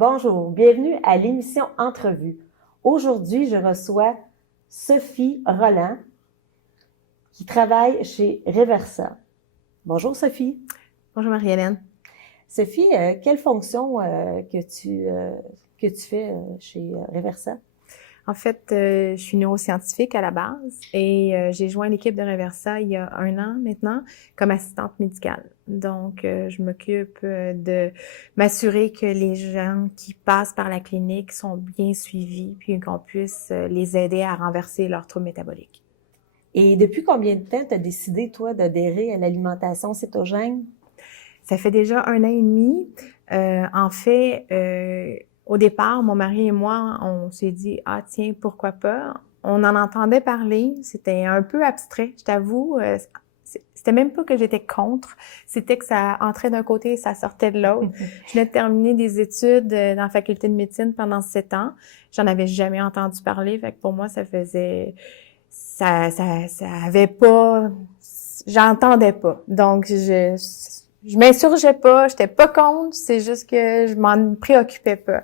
Bonjour, bienvenue à l'émission Entrevue. Aujourd'hui, je reçois Sophie Rolland qui travaille chez Reversa. Bonjour Sophie. Bonjour Marie-Hélène. Sophie, quelle fonction que tu fais chez Reversa? En fait, je suis neuroscientifique à la base et j'ai joint l'équipe de Reversa il y a 1 an maintenant comme assistante médicale. Donc, je m'occupe de m'assurer que les gens qui passent par la clinique sont bien suivis puis qu'on puisse les aider à renverser leur trouble métabolique. Et depuis combien de temps tu as décidé, toi, d'adhérer à l'alimentation cétogène? Ça fait déjà 1 an et demi. Au départ, mon mari et moi, on s'est dit « Ah tiens, pourquoi pas? » On en entendait parler, c'était un peu abstrait, je t'avoue. C'était même pas que j'étais contre, c'était que ça entrait d'un côté et ça sortait de l'autre. Je venais de terminer des études dans la faculté de médecine pendant 7 ans. J'en avais jamais entendu parler, fait que pour moi, ça avait pas, j'entendais pas. Donc, je m'insurgeais pas, j'étais pas contre, c'est juste que je m'en préoccupais pas.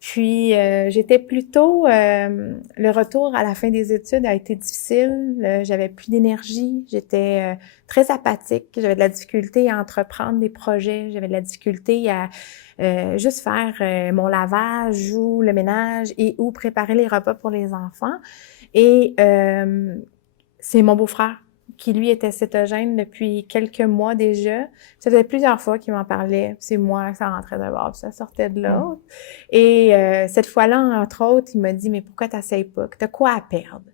Puis j'étais plutôt le retour à la fin des études a été difficile, j'avais plus d'énergie, j'étais très apathique, j'avais de la difficulté à entreprendre des projets, j'avais de la difficulté à juste faire mon lavage ou le ménage et ou préparer les repas pour les enfants. Et c'est mon beau-frère qui, lui, était cétogène depuis quelques mois déjà. Ça faisait plusieurs fois qu'il m'en parlait. C'est moi, ça rentrait d'un bord, puis ça sortait de l'autre. Et cette fois-là, entre autres, il m'a dit « Mais pourquoi t'essayes pas? T'as quoi à perdre? »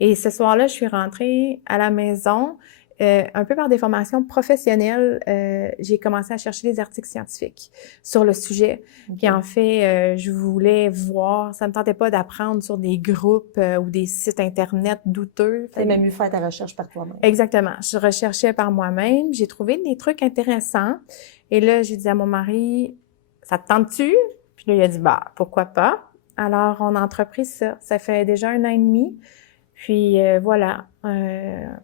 Et ce soir-là, je suis rentrée à la maison. Un peu par des formations professionnelles, j'ai commencé à chercher des articles scientifiques sur le sujet. Okay. Puis en fait, je voulais voir, ça me tentait pas d'apprendre sur des groupes ou des sites internet douteux. C'est même mieux faire ta recherche par toi-même. Exactement. Je recherchais par moi-même. J'ai trouvé des trucs intéressants. Et là, j'ai dit à mon mari, ça te tente-tu? Puis là, il a dit, bah, pourquoi pas? Alors, on a entrepris ça. Ça fait déjà 1 an et demi. Puis voilà.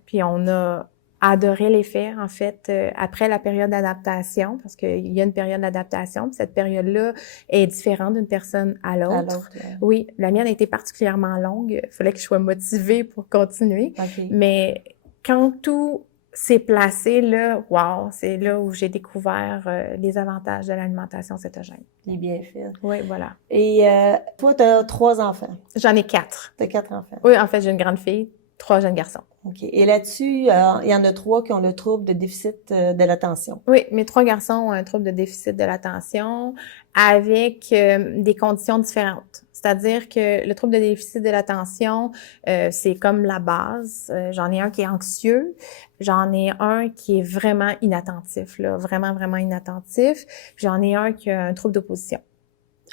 Puis on a adoré les faire, en fait, après la période d'adaptation, parce qu'il y a une période d'adaptation. Cette période-là est différente d'une personne à l'autre. Ouais. Oui, la mienne a été particulièrement longue. Il fallait que je sois motivée pour continuer. Okay. Mais quand tout s'est placé, là, wow, c'est là où j'ai découvert les avantages de l'alimentation cétogène. Les bienfaits. Oui, voilà. Et toi, tu as 3 enfants? J'en ai 4. Tu as 4 enfants? Oui, en fait, j'ai une grande fille, 3 jeunes garçons. OK. Et là-dessus, il y en a 3 qui ont le trouble de déficit de l'attention. Oui, mes 3 garçons ont un trouble de déficit de l'attention avec des conditions différentes. C'est-à-dire que le trouble de déficit de l'attention, c'est comme la base. J'en ai un qui est anxieux, j'en ai un qui est vraiment inattentif, là, vraiment, vraiment inattentif. J'en ai un qui a un trouble d'opposition.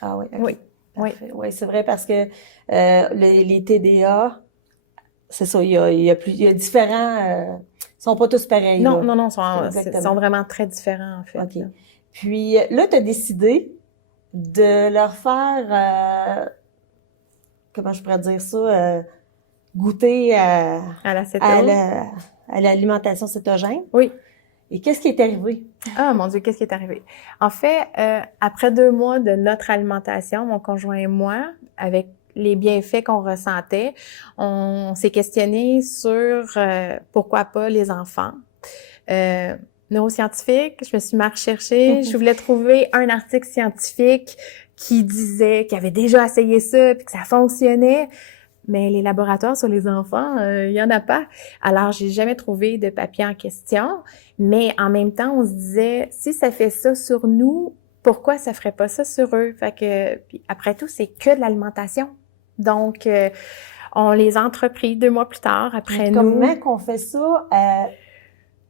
Ah oui, okay. Oui. Parfait. Oui, c'est vrai parce que les TDA, c'est ça, il y a différents, ils sont pas tous pareils. Non, là. non, ils sont vraiment très différents, en fait. OK. Là. Puis là, tu as décidé de leur faire, comment je pourrais dire ça, goûter à l'alimentation cétogène. Oui. Et qu'est-ce qui est arrivé? Ah, mon Dieu, qu'est-ce qui est arrivé? En fait, après 2 mois de notre alimentation, mon conjoint et moi, avec les bienfaits qu'on ressentait, on s'est questionné sur pourquoi pas les enfants. Neuroscientifique, je me suis mis à rechercher, je voulais trouver un article scientifique qui disait qu'il avait déjà essayé ça puis que ça fonctionnait. Mais les laboratoires sur les enfants, il y en a pas. Alors, j'ai jamais trouvé de papier en question. Mais en même temps, on se disait, si ça fait ça sur nous, pourquoi ça ferait pas ça sur eux? Fait que, puis après tout, c'est que de l'alimentation. Donc, on les a entrepris 2 mois plus tard, après nous. Comment qu'on fait ça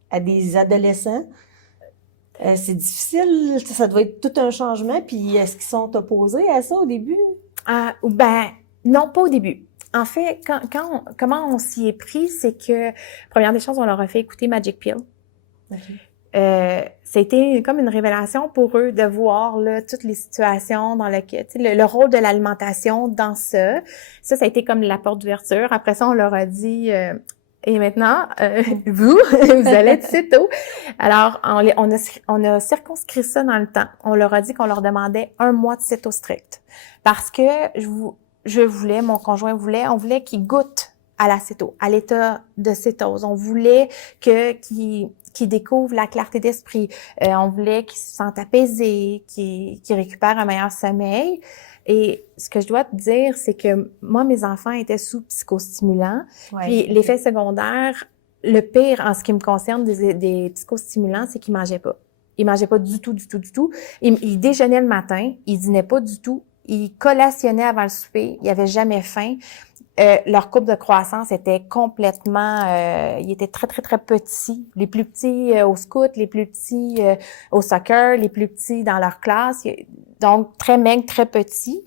à des adolescents? C'est difficile, ça doit être tout un changement. Puis, est-ce qu'ils sont opposés à ça au début? Ben, non, pas au début. En fait, comment on s'y est pris, c'est que, première des choses, on leur a fait écouter Magic Pill. Okay. C'était comme une révélation pour eux de voir là toutes les situations dans lesquelles, le rôle de l'alimentation dans ça. Ça a été comme la porte d'ouverture. Après ça, on leur a dit, Et maintenant, vous allez être céto. Alors, on a circonscrit ça dans le temps. On leur a dit qu'on leur demandait 1 mois de céto strict. Parce que je voulais, mon conjoint voulait, on voulait qu'ils goûtent à la céto, à l'état de cétose. On voulait qu'ils découvrent la clarté d'esprit. On voulait qu'ils se sentent apaisés, qu'ils récupèrent un meilleur sommeil. Et ce que je dois te dire, c'est que moi, mes enfants étaient sous psychostimulants. Ouais. Puis l'effet secondaire, le pire en ce qui me concerne des psychostimulants, c'est qu'ils mangeaient pas. Ils mangeaient pas du tout. Ils déjeunaient le matin, ils dînaient pas du tout. Ils collationnaient avant le souper, ils avaient jamais faim. Leur courbe de croissance était complètement... ils étaient très, très, très petits. Les plus petits au scout, les plus petits au soccer, les plus petits dans leur classe. Donc, très maigres, très petits.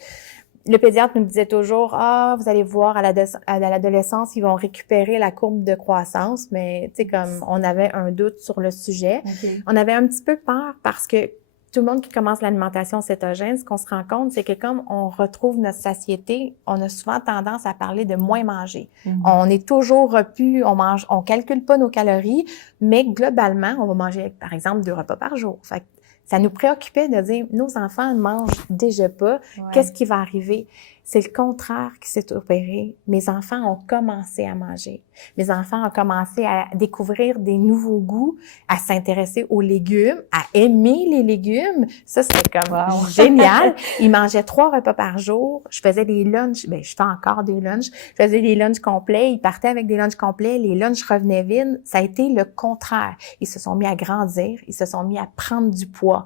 Le pédiatre nous disait toujours, vous allez voir, à l'adolescence, ils vont récupérer la courbe de croissance. Mais, tu sais, comme on avait un doute sur le sujet. Okay. On avait un petit peu peur parce que tout le monde qui commence l'alimentation cétogène, ce qu'on se rend compte, c'est que comme on retrouve notre satiété, on a souvent tendance à parler de moins manger. Mm-hmm. On est toujours repu, on calcule pas nos calories, mais globalement, on va manger, par exemple, 2 repas par jour. Fait que ça nous préoccupait de dire, nos enfants ne mangent déjà pas, qu'est-ce qui va arriver? C'est le contraire qui s'est opéré. Mes enfants ont commencé à manger. Mes enfants ont commencé à découvrir des nouveaux goûts, à s'intéresser aux légumes, à aimer les légumes. Ça, c'était comme génial. Ils mangeaient 3 repas par jour. Je faisais des lunchs. Je fais encore des lunchs. Je faisais des lunchs complets. Ils partaient avec des lunchs complets. Les lunchs revenaient vides. Ça a été le contraire. Ils se sont mis à grandir. Ils se sont mis à prendre du poids.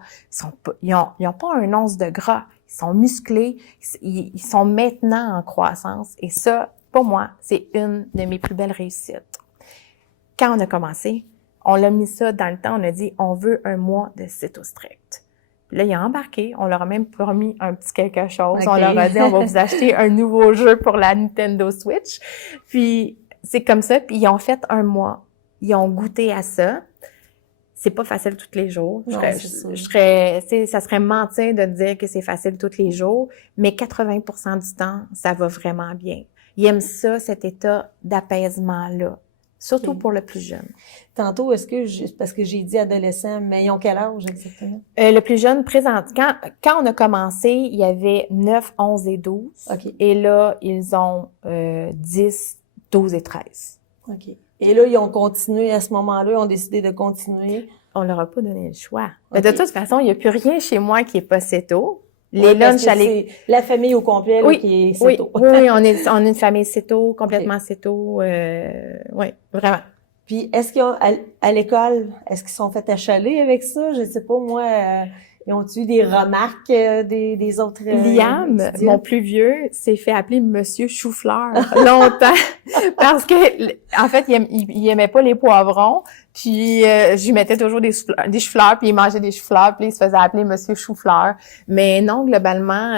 Ils ont pas un once de gras. Ils sont musclés, ils sont maintenant en croissance. Et ça, pour moi, c'est une de mes plus belles réussites. Quand on a commencé, on l'a mis ça dans le temps, on a dit, on veut 1 mois de céto strict. Puis là, ils ont embarqué, on leur a même promis un petit quelque chose. Okay. On leur a dit, on va vous acheter un nouveau jeu pour la Nintendo Switch. Puis c'est comme ça, puis ils ont fait 1 mois. Ils ont goûté à ça. C'est pas facile tous les jours. Ça serait mentir de dire que c'est facile tous les jours, mais 80% du temps, ça va vraiment bien. Ils aiment ça, cet état d'apaisement-là, surtout pour le plus jeune. Tantôt, parce que j'ai dit adolescent, mais ils ont quel âge exactement? Le plus jeune, quand on a commencé, il y avait 9, 11 et 12. Okay. Et là, ils ont 10, 12 et 13. OK. Et là, ils ont continué à ce moment-là, ils ont décidé de continuer. On leur a pas donné le choix. Okay. De toute façon, il n'y a plus rien chez moi qui est pas céto. Les lunchs c'est la famille au complet là, qui est céto. Oui, on est une famille céto, complètement céto. Oui, vraiment. Puis, est-ce qu'à l'école, est-ce qu'ils sont fait achaler avec ça? Je sais pas, moi... Ils ont-tu eu des remarques des autres Liam, étudiants? mon plus vieux, s'est fait appeler Monsieur Chou-fleur longtemps parce que en fait, il aimait pas les poivrons. Puis je lui mettais toujours des chou-fleurs, puis il mangeait des chou-fleurs, puis il se faisait appeler Monsieur Chou-fleur. Mais non, globalement,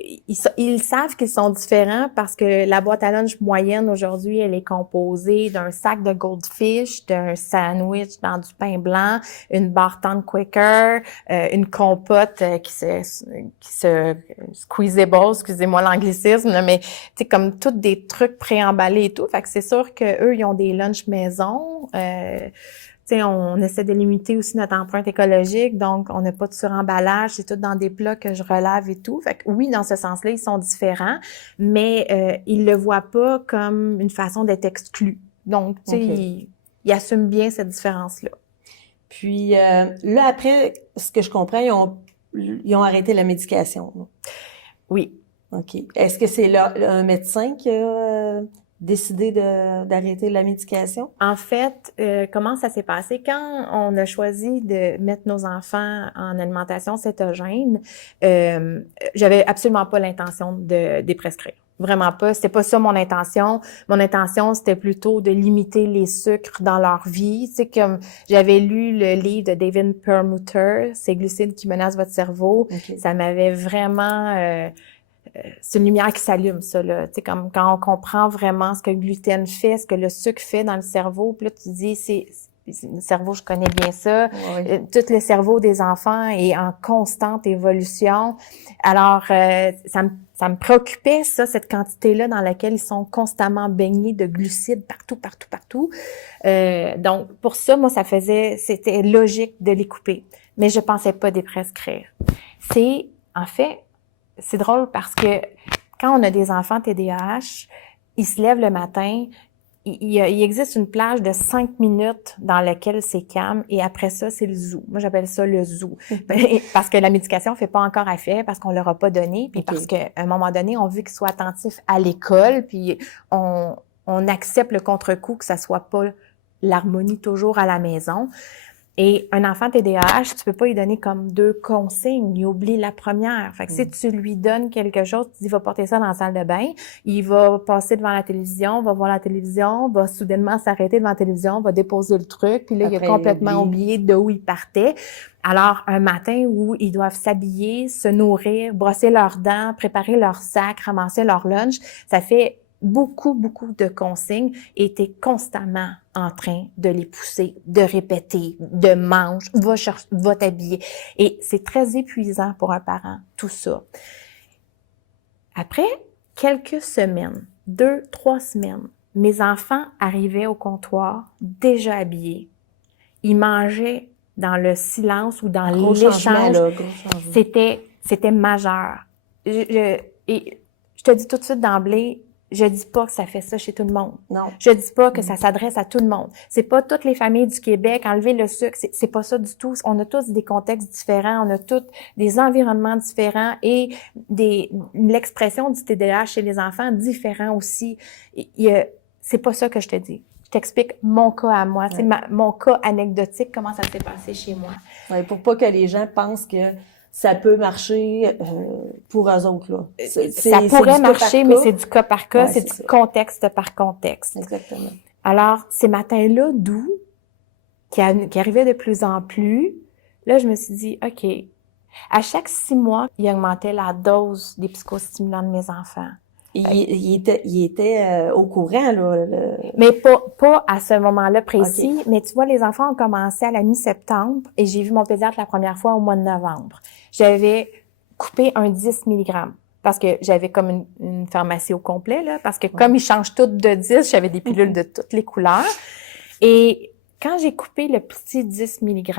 ils savent qu'ils sont différents parce que la boîte à lunch moyenne aujourd'hui, elle est composée d'un sac de Goldfish, d'un sandwich dans du pain blanc, une barre tendre Quaker, une compote qui se squeezable, excusez-moi l'anglicisme, là, mais tu sais comme tous des trucs préemballés et tout. Fait que c'est sûr que eux, ils ont des lunchs maison. Tu sais, on essaie de limiter aussi notre empreinte écologique, donc on n'a pas de suremballage, c'est tout dans des plats que je relave et tout. Fait que oui, dans ce sens-là, ils sont différents, mais ils le voient pas comme une façon d'être exclus. Donc, tu sais, ils assument bien cette différence-là. Puis là, après, ce que je comprends, ils ont arrêté la médication. Non? Oui. OK. Est-ce que c'est un médecin qui a décidé d'arrêter la médication? En fait, comment ça s'est passé? Quand on a choisi de mettre nos enfants en alimentation cétogène, j'avais absolument pas l'intention de les prescrire. Vraiment pas. C'était pas ça mon intention. Mon intention, c'était plutôt de limiter les sucres dans leur vie. Tu sais, comme j'avais lu le livre de David Perlmutter, « Ces glucides qui menacent votre cerveau ». Okay. Ça m'avait vraiment... c'est une lumière qui s'allume, ça, là. Tu sais, comme quand on comprend vraiment ce que le gluten fait, ce que le sucre fait dans le cerveau, puis là, tu dis, le cerveau, je connais bien ça. Oui. Tout le cerveau des enfants est en constante évolution. Alors, ça me ça me préoccupait, ça, cette quantité-là dans laquelle ils sont constamment baignés de glucides partout. Donc, pour ça, moi, c'était logique de les couper. Mais je pensais pas les prescrire. En fait, c'est drôle parce que quand on a des enfants TDAH, ils se lèvent le matin, il existe une plage de 5 minutes dans laquelle c'est calme et après ça, c'est le zoo. Moi, j'appelle ça le zoo. Parce que la médication fait pas encore effet, parce qu'on leur a pas donné, puis parce qu'à un moment donné, on veut qu'ils soient attentifs à l'école, puis on accepte le contre-coup que ça soit pas l'harmonie toujours à la maison. Et un enfant TDAH, tu peux pas lui donner comme 2 consignes. Il oublie la première. Fait que si tu lui donnes quelque chose, tu dis, va porter ça dans la salle de bain, il va passer devant la télévision, va voir la télévision, va soudainement s'arrêter devant la télévision, va déposer le truc, puis là, il a complètement oublié de où il partait. Alors, un matin où ils doivent s'habiller, se nourrir, brosser leurs dents, préparer leur sac, ramasser leur lunch, ça fait beaucoup de consignes et tu es constamment en train de les pousser, de répéter, de mange, va t'habiller. Et c'est très épuisant pour un parent, tout ça. Après quelques semaines, 2-3 semaines, mes enfants arrivaient au comptoir déjà habillés. Ils mangeaient dans le silence ou dans l'échange. C'était majeur. Et je te dis tout de suite d'emblée, je dis pas que ça fait ça chez tout le monde. Non. Je dis pas que ça s'adresse à tout le monde. C'est pas toutes les familles du Québec, enlever le sucre, c'est pas ça du tout. On a tous des contextes différents, on a tous des environnements différents et l'expression du TDAH chez les enfants différent aussi. C'est pas ça que je te dis. Je t'explique mon cas à moi, c'est mon cas anecdotique, comment ça s'est passé chez moi. Ouais, pour pas que les gens pensent que ça peut marcher pour eux autres, là. Ça pourrait marcher, mais c'est du cas par cas, c'est du contexte par contexte. Exactement. Alors, ces matins-là doux, qui arrivaient de plus en plus, là, je me suis dit, OK, à chaque 6 mois, il augmentait la dose des psychostimulants de mes enfants. Il était au courant, là. Mais pas à ce moment-là précis. Okay. Mais tu vois, les enfants ont commencé à la mi-septembre et j'ai vu mon pédiatre la première fois au mois de novembre. J'avais coupé un 10 mg parce que j'avais comme une pharmacie au complet, là, parce que comme ils changent toutes de 10, j'avais des pilules de toutes les couleurs. Et quand j'ai coupé le petit 10 mg,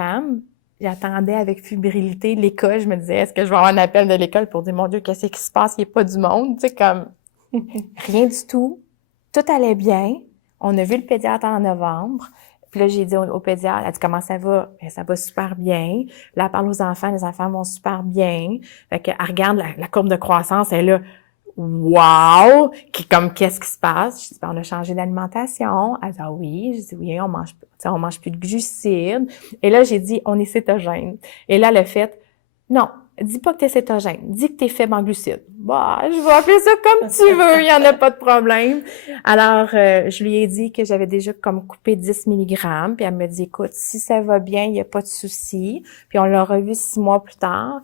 j'attendais avec fébrilité l'école. Je me disais, est-ce que je vais avoir un appel de l'école pour dire, mon Dieu, qu'est-ce qui se passe? Il n'y a pas du monde, tu sais, comme... Rien du tout. Tout allait bien. On a vu le pédiatre en novembre. Puis là, j'ai dit au pédiatre, elle a dit, comment ça va? Bien, ça va super bien. Là, elle parle aux enfants, les enfants vont super bien. Fait qu'elle regarde la courbe de croissance, elle est là, wow! Qu'est-ce qui se passe? Je dis, ben, on a changé d'alimentation. Elle dit, ah oui. Je dis, oui, on mange plus de glucides. Et là, j'ai dit, on est cétogène. Et là, le fait, non, dis pas que t'es cétogène, dis que t'es faible en glucides. Bah, je vais appeler ça comme tu veux, il y en a pas de problème. Alors, je lui ai dit que j'avais déjà comme coupé 10 mg, puis elle me dit, écoute, si ça va bien, il y a pas de souci. Puis on l'a revu 6 mois plus tard.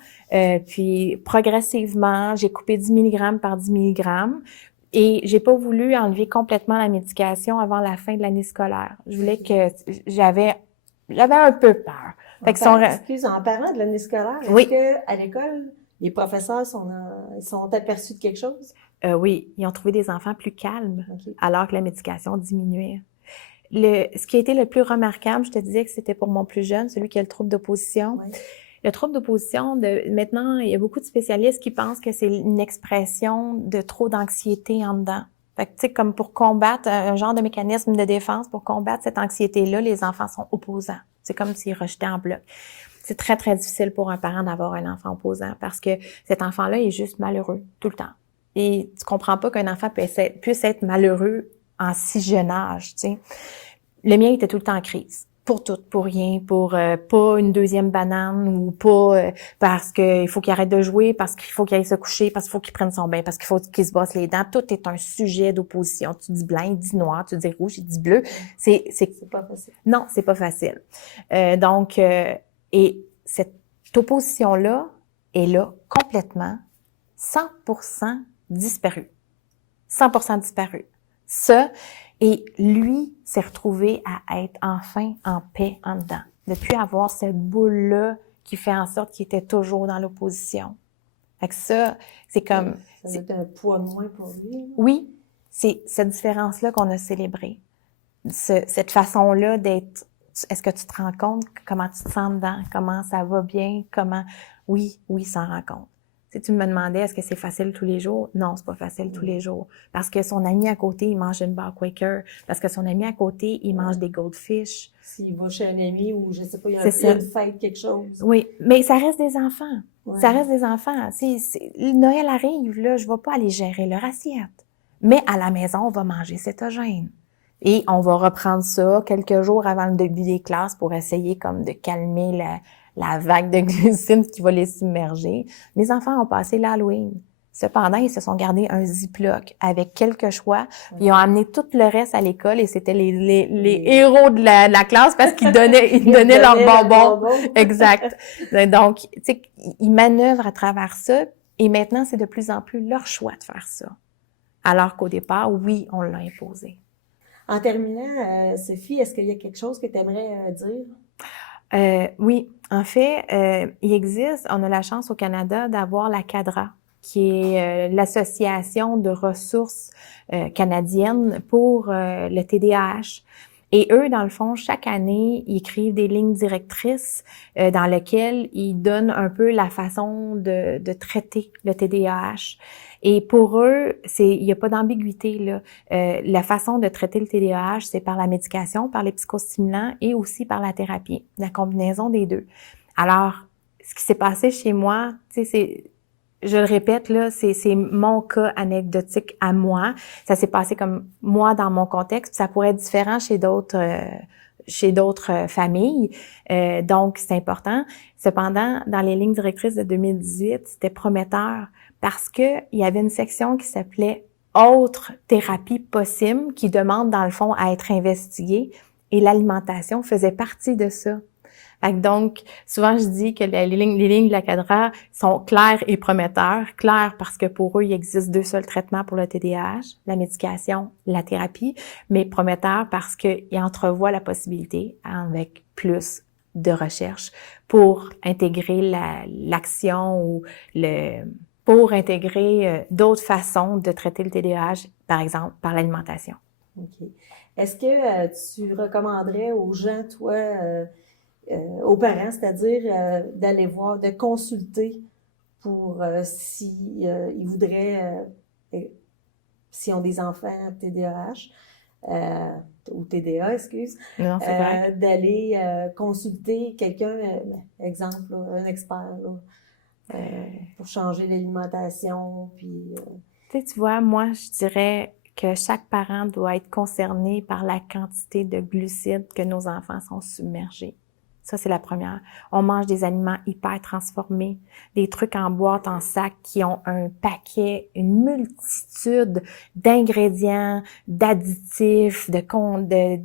Puis progressivement, j'ai coupé 10 mg par 10 mg. Et j'ai pas voulu enlever complètement la médication avant la fin de l'année scolaire. Je voulais que j'avais un peu peur. Excuse, en parlant de l'année scolaire, oui. Est-ce que à l'école, les professeurs sont aperçus de quelque chose? Oui, ils ont trouvé des enfants plus calmes alors que la médication diminuait. Ce qui a été le plus remarquable, je te disais que c'était pour mon plus jeune, celui qui a le trouble d'opposition. Oui. Le trouble d'opposition, maintenant, il y a beaucoup de spécialistes qui pensent que c'est une expression de trop d'anxiété en dedans. Fait que, tu sais, comme pour combattre un genre de mécanisme de défense, pour combattre cette anxiété-là, les enfants sont opposants. C'est comme s'ils rejetaient en bloc. C'est très, très difficile pour un parent d'avoir un enfant opposant parce que cet enfant-là est juste malheureux tout le temps. Et tu comprends pas qu'un enfant puisse être malheureux en si jeune âge, tu sais. Le mien était tout le temps en crise. Pour tout, pour rien, pour pas une deuxième banane ou pas parce qu'il faut qu'il arrête de jouer, parce qu'il faut qu'il aille se coucher, parce qu'il faut qu'il prenne son bain, parce qu'il faut qu'il se brosse les dents. Tout est un sujet d'opposition. Tu dis blanc, il dit noir, tu dis rouge, il dit bleu. C'est pas facile. Non, c'est pas facile. Et cette opposition-là est là complètement 100% disparue. 100% disparue. Ça, et lui s'est retrouvé à être enfin en paix en dedans. De plus avoir cette boule-là qui fait en sorte qu'il était toujours dans l'opposition. Fait que ça, c'est comme... Ça doit être un poids de moins pour lui. Oui, c'est cette différence-là qu'on a célébrée. Cette façon-là d'être... Est-ce que tu te rends compte comment tu te sens dedans? Comment ça va bien? Comment... Oui, s'en rend compte. Si tu me demandais, est-ce que c'est facile tous les jours? Non, c'est pas facile tous les jours. Parce que son ami à côté, il mange une barre Quaker. Parce que son ami à côté, il mange des goldfish. S'il va chez un ami ou je sais pas, il y a C'est une fête, quelque chose. Oui, mais ça reste des enfants. Ouais. Ça reste des enfants. Noël arrive, là, je vais pas aller gérer leur assiette. Mais à la maison, on va manger cétogène. Et on va reprendre ça quelques jours avant le début des classes pour essayer comme de calmer la vague de glucides qui va les submerger. Mes enfants ont passé l'Halloween. Cependant, ils se sont gardés un Ziploc avec quelques choix. Puis ils ont amené tout le reste à l'école et c'était les héros de la classe parce qu'ils donnaient leurs bonbons. Exact. Donc, tu sais, ils manœuvrent à travers ça et maintenant, c'est de plus en plus leur choix de faire ça. Alors qu'au départ, oui, on l'a imposé. En terminant, Sophie, est-ce qu'il y a quelque chose que tu aimerais dire? Oui, en fait, il existe, on a la chance au Canada d'avoir la CADRA, qui est l'association de ressources canadiennes pour le TDAH. Et eux, dans le fond, chaque année, ils écrivent des lignes directrices dans lesquelles ils donnent un peu la façon de traiter le TDAH. Et pour eux, il n'y a pas d'ambiguïté, là. La façon de traiter le TDAH, c'est par la médication, par les psychostimulants et aussi par la thérapie, la combinaison des deux. Alors, ce qui s'est passé chez moi, tu sais, je le répète, là, c'est mon cas anecdotique à moi. Ça s'est passé comme moi dans mon contexte. Ça pourrait être différent chez d'autres familles. Donc, c'est important. Cependant, dans les lignes directrices de 2018, c'était prometteur parce que il y avait une section qui s'appelait autres thérapies possibles qui demande, dans le fond, à être investiguée et l'alimentation faisait partie de ça. Donc, souvent, je dis que les lignes de la CADRA sont claires et prometteurs. Claires parce que pour eux, il existe 2 seuls traitements pour le TDAH, la médication, la thérapie, mais prometteurs parce qu'ils entrevoient la possibilité avec plus de recherche pour intégrer l'action ou pour intégrer d'autres façons de traiter le TDAH, par exemple, par l'alimentation. OK. Est-ce que tu recommanderais aux gens, toi, aux parents, c'est-à-dire d'aller voir, de consulter pour si ils voudraient, s'ils ont des enfants TDAH ou TDA, excuse, Non, c'est vrai. d'aller consulter quelqu'un, exemple, là, un expert, là, pour changer l'alimentation, puis... Tu vois, moi, je dirais que chaque parent doit être concerné par la quantité de glucides que nos enfants sont submergés. Ça, c'est la première. On mange des aliments hyper transformés, des trucs en boîte, en sac qui ont un paquet, une multitude d'ingrédients, d'additifs, d'aliments,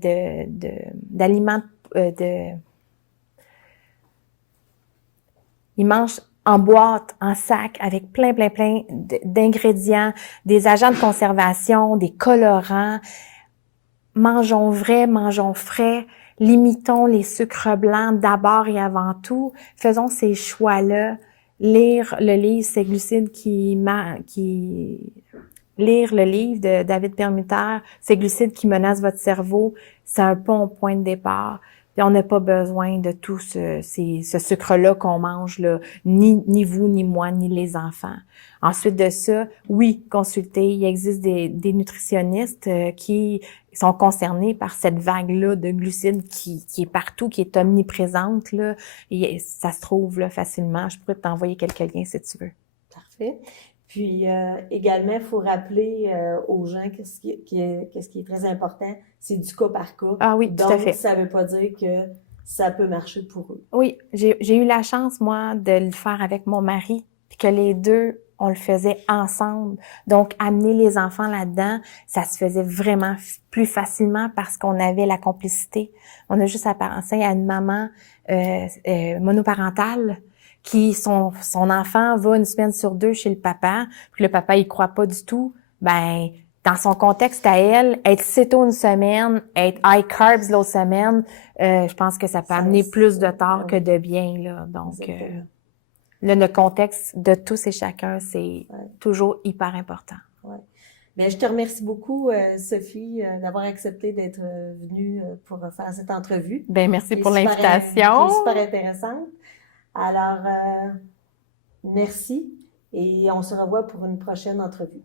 Ils mangent en boîte, en sac, avec plein d'ingrédients, des agents de conservation, des colorants. Mangeons vrai, mangeons frais. Limitons les sucres blancs d'abord et avant tout. Faisons ces choix-là. Lire le livre C'est glucides lire le livre de David Perlmutter, C'est glucides qui menacent votre cerveau, c'est un bon point de départ. Et on n'a pas besoin de tout ce sucre-là qu'on mange, là, ni vous, ni moi, ni les enfants. Ensuite de ça, oui, consultez. Il existe des nutritionnistes qui sont concernés par cette vague-là de glucides qui est partout, qui est omniprésente, là. Et ça se trouve là facilement. Je pourrais t'envoyer quelques liens si tu veux. Parfait. Puis également, il faut rappeler aux gens qu'est-ce qui est très important, c'est du cas par cas. Ah oui, tout à fait. Donc, ça veut pas dire que ça peut marcher pour eux. Oui, j'ai eu la chance, moi, de le faire avec mon mari, puis que les deux, on le faisait ensemble. Donc, amener les enfants là-dedans, ça se faisait vraiment plus facilement parce qu'on avait la complicité. On a juste à penser à une maman monoparentale qui, son enfant va une semaine sur 2 chez le papa, puis le papa, il croit pas du tout. Ben, dans son contexte à elle, être céto une semaine, être high carbs l'autre semaine, je pense que ça peut amener plus de tort que de bien, là. Donc, le contexte de tous et chacun, c'est toujours hyper important. Ouais. Bien, je te remercie beaucoup, Sophie, d'avoir accepté d'être venue pour faire cette entrevue. Ben merci pour Qui est l'invitation. super intéressante. Alors, merci et on se revoit pour une prochaine entrevue.